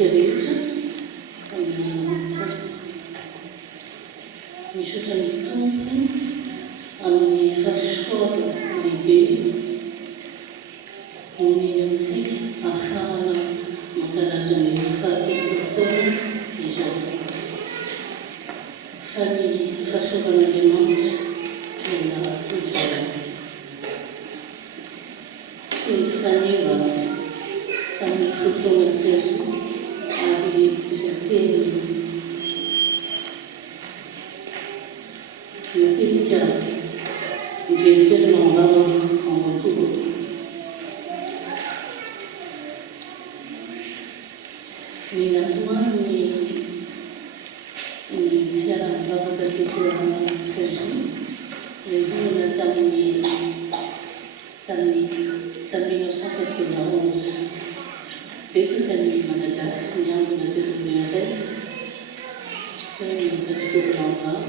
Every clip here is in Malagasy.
tia rehetra amin'ny misotra mitompo amin'ny fahasoava lehibe nomeny ahafahana mankalaza ny fahateam-potoana izao. Fa ny fahasoavan'Andriamanitra no izao. Teny faneva tamin'ny fotoana izay ary izay teny matetika miveriperina ambavana ao an-toro. Ny natoany ny fiaraham-bavaka teto Sergy nivohana tamin'ny 1991. Betsaka ny Malagasy niambina teto Bearaiky tao ny pasteur Lamba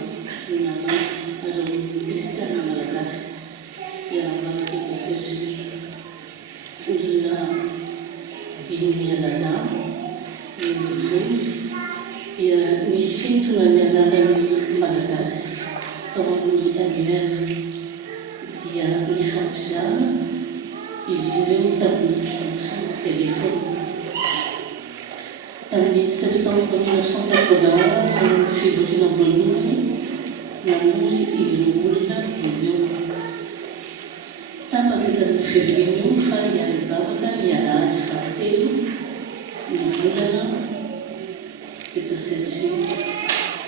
no namaty ary kristiana Malagasy fiaraham-bavaka teto Sergy. Olona dimy alala mivory dia misintona ny anaran'ny Malagasy tao amin'ny annuaire dia mifampizara izy ireo tamin'ny telefona. Tamin'ny septembre 1991 ny fivoriana voalohany namory ireo olona ireo. Tapaka tamin'ny février fa hiary bavaka ny alahady fahatelo ny volana teto Sergy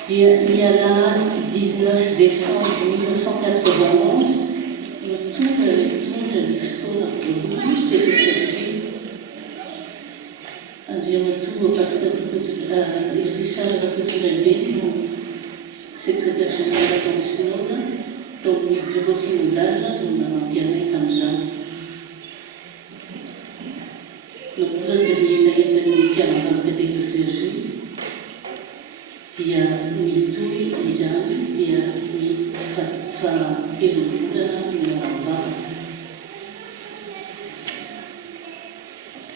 dia ny alahady 19 décembre 1991 no tonga mitondra ny fotoana voalohany teto Sergy. Andriamatoa pasteur Richard Rakotomembe no secrétaire général tamin'ny synode tao amin'ny bureau synodale no nanampianay tamin'izany. Nakoraka ny etaentan'ny mpiara-bavaka teto Sergy dia mitohy izany dia fahatelo volana no miara-bavaka.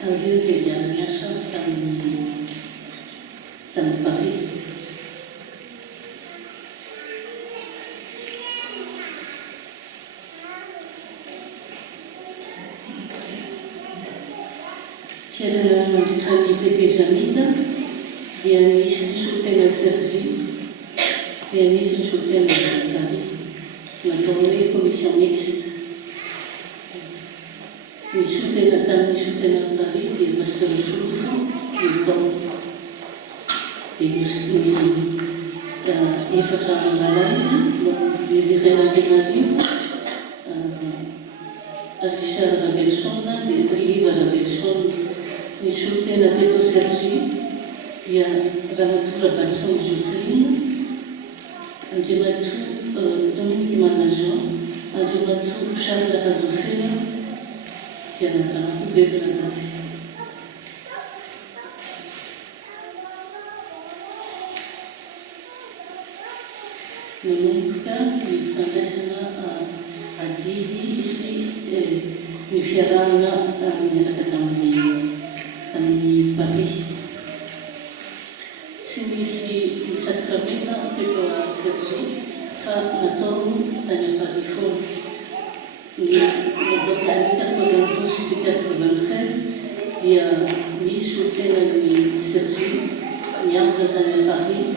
Avy eo dia miara-miasa tamin'ny Paris. Fiainana mandritra ny tetezamita dia nisy ny solotena Sergy dia nisy ny solotena Paris natao hoe commission mixte. Ny solotena tamin'ny solotena Paris dia pasteur Solofo Newton dia ny efatra mangalazy no Désiré Nantenazio, Richard Ravelson dia Riva Ravelson. Ny solotena teto Sergy dia Ramatoa Balson Joseline, Andriamatoa Dominique Manajan, Andriamatoa Charles Adofela, fianakaviana nanomboka ny fandraisana adidy sy ny fiarahana miaraka tamin'ny Paris. Tsy nisy ny sakramenta teto Sergy fa natao tany Paris foana. Ny natao tany 92 sy 93 dia nisy solotena ny Sergy niambina tany Paris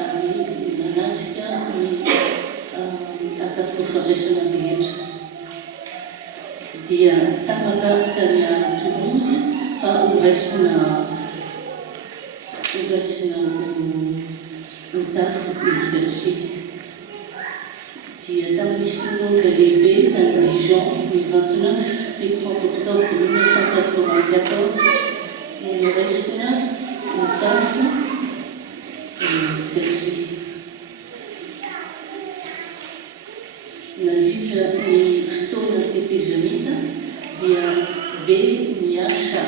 ary nanatrika ny akatoko fandraisana rehetra. Dia tapaka tany Toulouse fa horaisina mitafy ny Sergy. Dia tamin'ny synode lehibe tany Dijon ny 29 sy 30 octobre 1994 no horaisina mitafy Sergy. Nandritra ny fotoana tetezamita dia be miasa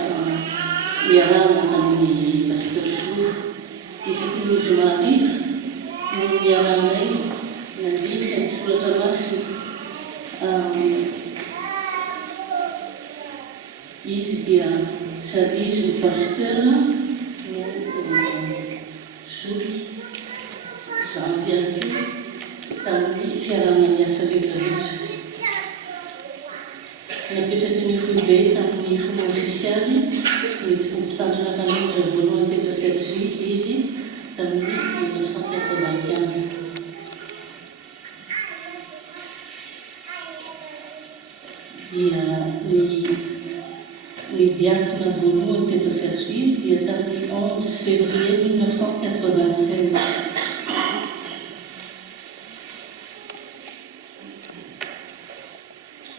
miarahana tamin'ny pasteur Solofo. Isaky ny zoma arivo no miarahanay nandika misoratra masina. Izy dia sady izy ny pasteur no Jules, Jean-Pierre, Tammy, Fialan, Yassovitovic. La petite Nifubé, Tammy Fou officiel, portanto na palavra de volonté de cette vie, Tammy 1995. Les diacres volonté de cette vie, qui est établi 11 février 1996.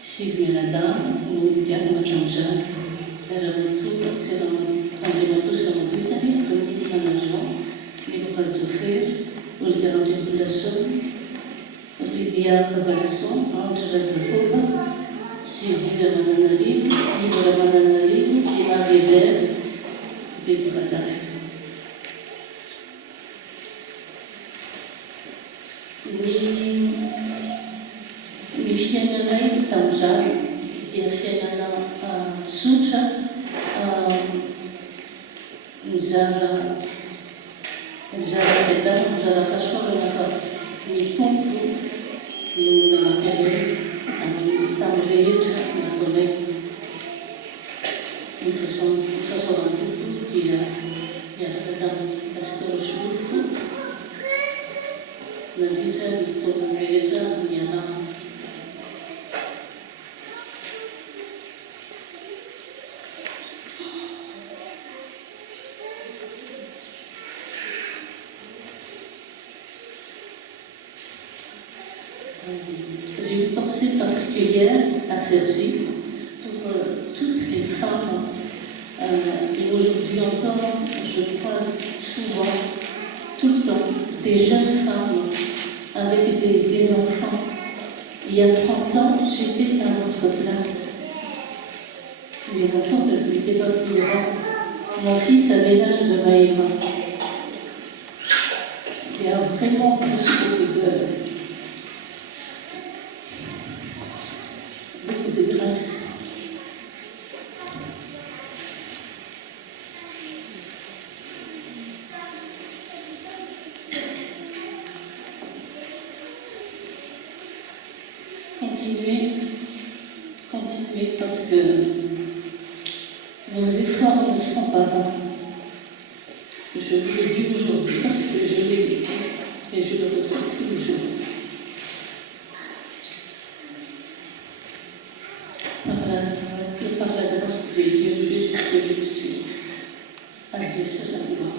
Sylvie la dame, nous diacre Jean-Jacques, elle a retour, c'est dans le retour sur le plus ami, comme dit le management, les bras de souffrir, pour les garantir pour la somme, les diacres Balson, Angela Zakoba, Sisi la Mananarivo, Ivo la Mananarivo, et Marie-Hébert, Bébé Gaddafi. Ni fianana tamzary, dia fianana tsotra, mizara tena, mizara fahasoavana fa ny tompo no nanampianay tamin'ireny rehetra nataonay. Ny fahasoavana tompo dia miaraka tamin'ny pasteur Solofo, nandritra ny fotoana rehetra niarahana. J'ai une pensée particulière à Sergi pour toutes les femmes. Et aujourd'hui encore, je croise souvent, tout le temps, des jeunes femmes avec des enfants. Il y a 30 ans, j'étais à votre place. Mes enfants n'étaient pas plus grands. Mon fils avait l'âge de Maëva. Il y a vraiment beaucoup de grâce. Continuez parce que vos efforts ne seront pas vains. Je vous le dis aujourd'hui parce que je l'ai vécu et je le ressens tous les jours. Par la grâce de Dieu, juste que je suis. À Dieu seul la gloire.